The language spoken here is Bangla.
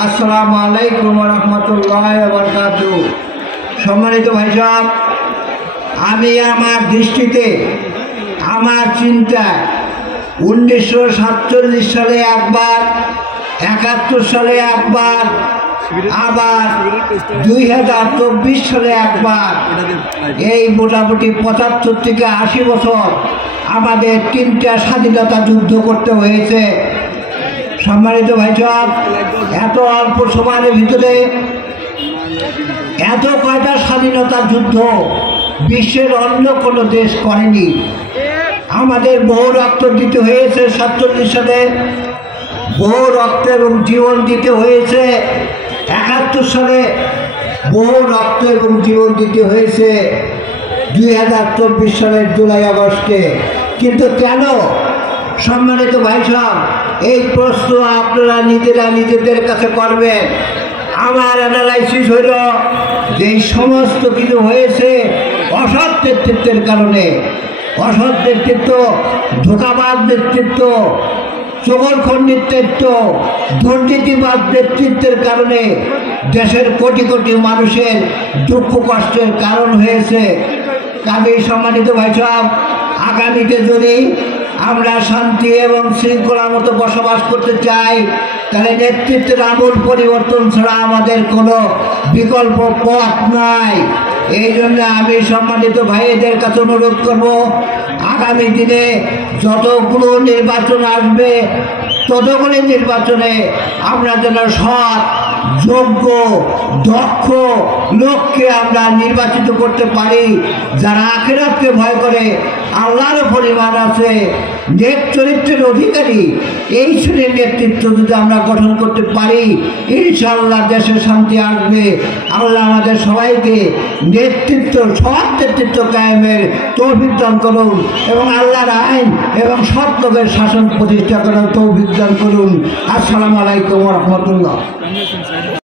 আসসালামু আলাইকুম ওয়া রাহমাতুল্লাহি ওয়া বারাকাতুহু। সম্মানিত ভাই সাহেব, আমি আমার দৃষ্টিতে, আমার চিন্তায় 1947 সালে একবার, 71 সালে একবার, আবার 2024 সালে একবার, এই মোটামুটি 75 থেকে 80 বছর আমাদের 3টা স্বাধীনতা যুদ্ধ করতে হয়েছে। সম্মানিত ভাই সাহেব, এত অল্প সময়ের ভিতরে এত কয়টা স্বাধীনতা যুদ্ধ বিশ্বের অন্য কোনো দেশ করেনি। আমাদের বহু রক্ত দিতে হয়েছে 47 সালে, বহু রক্ত এবং জীবন দিতে হয়েছে 71 সালে, বহু রক্ত এবং জীবন দিতে হয়েছে 2024 সালের জুলাই আগস্টে। কিন্তু কেন? সম্মানিত ভাই সাহেব, এই প্রশ্ন আপনারা নিজেরা নিজেদের কাছে করবেন। আমার অ্যানালাইসিস হইল যে এই সমস্ত কিছু হয়েছে অসৎ নেতৃত্বের কারণে। অসৎ নেতৃত্ব, ধোঁকাবাজ নেতৃত্ব, চোখরখোর নেতৃত্ব, দুর্নীতিবাদ নেতৃত্বের কারণে দেশের কোটি কোটি মানুষের দুঃখ কষ্টের কারণ হয়েছে। কাজেই সম্মানিত ভাই সাহেব, আগামীতে যদি আমরা শান্তি এবং শৃঙ্খলার মতো বসবাস করতে চাই, তাহলে নেতৃত্বের আমূল পরিবর্তন ছাড়া আমাদের কোনো বিকল্প পথ নাই। এই জন্য আমি সম্মানিত ভাইদের কাছে অনুরোধ করব, আগামী দিনে যতগুলো নির্বাচন আসবে ততগুলি নির্বাচনে আমরা যেন সৎ, যোগ্য, দক্ষ লোককে আমরা নির্বাচিত করতে পারি, যারা আখিরাতকে ভয় করে, আল্লাহর উপর ঈমান আছে, নেক চরিত্রের অধিকারী। এই শ্রেণীর নেতৃত্ব যদি আমরা গঠন করতে পারি, ইনশাআল্লাহ দেশে শান্তি আসবে। আল্লাহ আমাদের সবাইকে নেতৃত্ব, সৎ নেতৃত্ব কায়েমের তৌফিক দান করুন এবং আল্লাহর আইন এবং সৎ লোকের শাসন প্রতিষ্ঠা করার তৌফিক দান করুন। আসসালামু আলাইকুম ওয়া রাহমাতুল্লাহ।